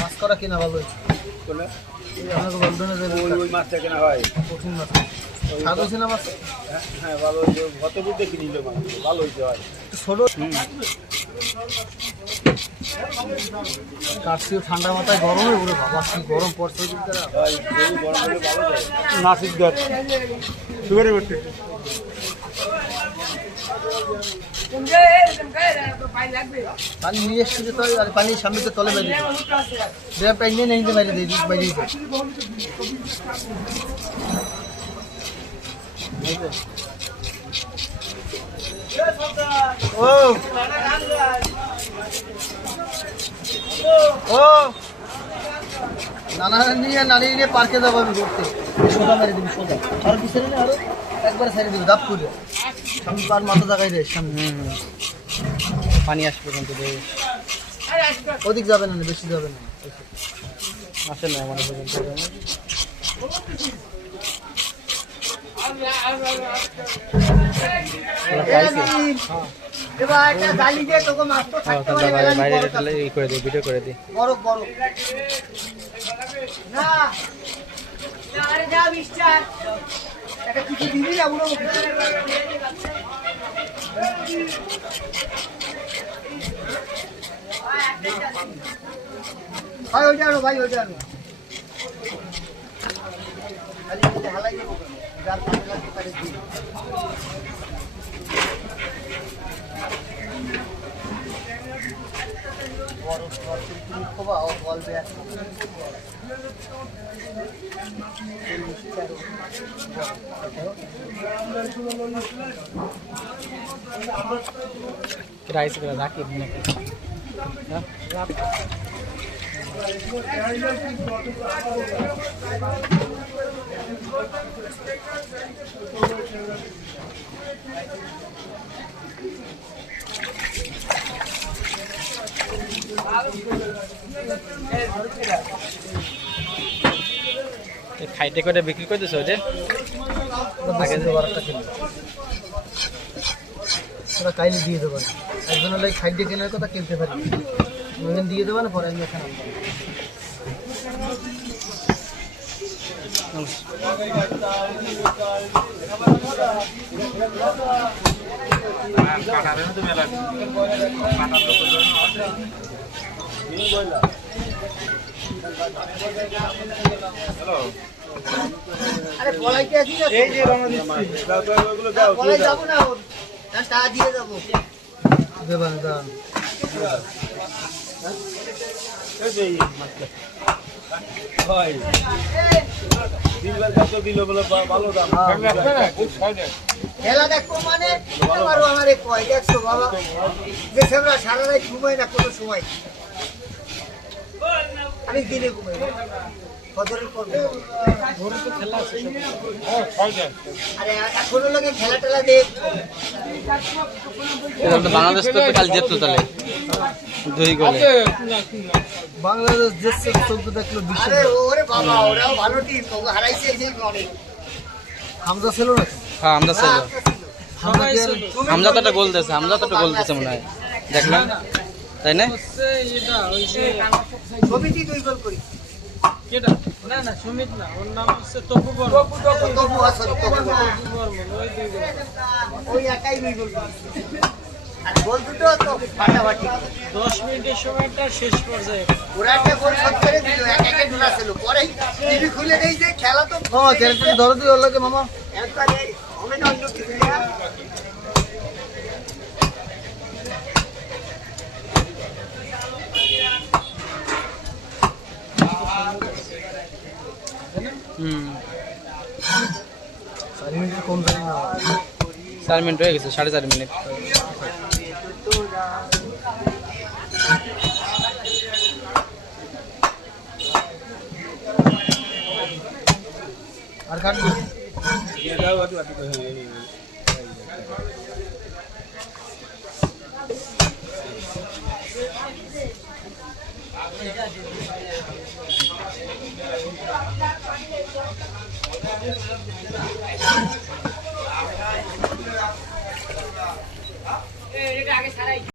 মাছ করা কিনা ভালো ওই মাছটা কেনা হয় কঠিন মাছ স্বাদ হয়েছে না মাছ? হ্যাঁ ভালো হয়েছে, গত বুঝতে কিনে নিল মাছ, ভালো হয়েছে হয় ছোট কাটছিও ঠান্ডা মাথায় গরমে উড়ে বাবা কি গরম পড়ছে গরম হলে ভালো যায়। নাসিক গাছ সুগারে করতে পানি নিয়ে এসছি যে তো আর পানির সামনে তো তলে বাইরে ড্রামটা নিয়ে নিতে বাইরে দিয়ে বাইরে ও ও নানা নানি নিয়ে পার্কে যাবো আমি ঘুরতে সোজা মেরে দিবি সোজা আরো পিছনে না আরো একবারে ছেড়ে দিবি দাপ করে সামনে পার মাথা জায়গায় রে সামনে পানি আসবে কিন্তু ওদিক যাবে না বেশি যাবে না আসে না আমাদের পর্যন্ত বাইরে ই করে দিই ভিডিও করে দিই বড় বড় না আরে যা মিস্টার এটা কিছু দিবি না উড়ো ভাই ওই জানো ভাই ওই জানো খালি হালাই দেবো যার পানি লাগবে তারে দিই বড় বড় তুমি খোবা ও বলবে রাইস করে রাখি নাকি খাইতে করে বিক্রি করতেছ যে আগে ওরা কাইলে দিয়ে দেবেন একজন হলে খাদ্য কেনার কথা কিনতে পারি ওখানে দিয়ে দেবেন পরে আমি এখানে আরে বলাইতে আছি না এই যে বলাই যাবো না তা দিয়ে যাবো দেবেন দাম খেলা দেখবো মানে আমার কয় দেখছো বাবা যে সেগুলো সারা রাত ঘুমাই না কোনো সময় আমি দিনে ঘুমাই ফজরের পর আরে এখনো লাগে খেলা টেলা দেখ বাংলাদেশ তো কাল যেত তাহলে দুই গোলে বাংলাদেশ দেশে চলতে দেখলো আরে ওরে বাবা ওরাও ভালো টিম ওকে হারাইছে এই যে অনেক হামজা ছিল না হ্যাঁ হামজা ছিল হামজা তো একটা গোল দিয়েছে হামজা তো একটা গোল দিয়েছে মনে হয় দেখলাম তাই না এটা ওই যে সমিতি দুই গোল করি কেডা না না সুমিত না ওর নাম হচ্ছে তপু বর্মন তপু আসলে তপু বর্মন ওই দুই গোল ওই একাই দুই গোল আর গোল দুটো তো ফাটাফাটি 10 মিনিটের সময়টা শেষ পর্যায়ে ওরা একটা গোল শট করে দিল এক একে ডোলা ছিল পরে টিভি খুলে দেই যে খেলা তো মামা ক্যারেক্টার ধরে দিও লাগে মামা একবারে হবে না অন্য কিছু কম জানি না 4 মিনিট হয়ে গেছে 4.5 মিনিট আর কাটবো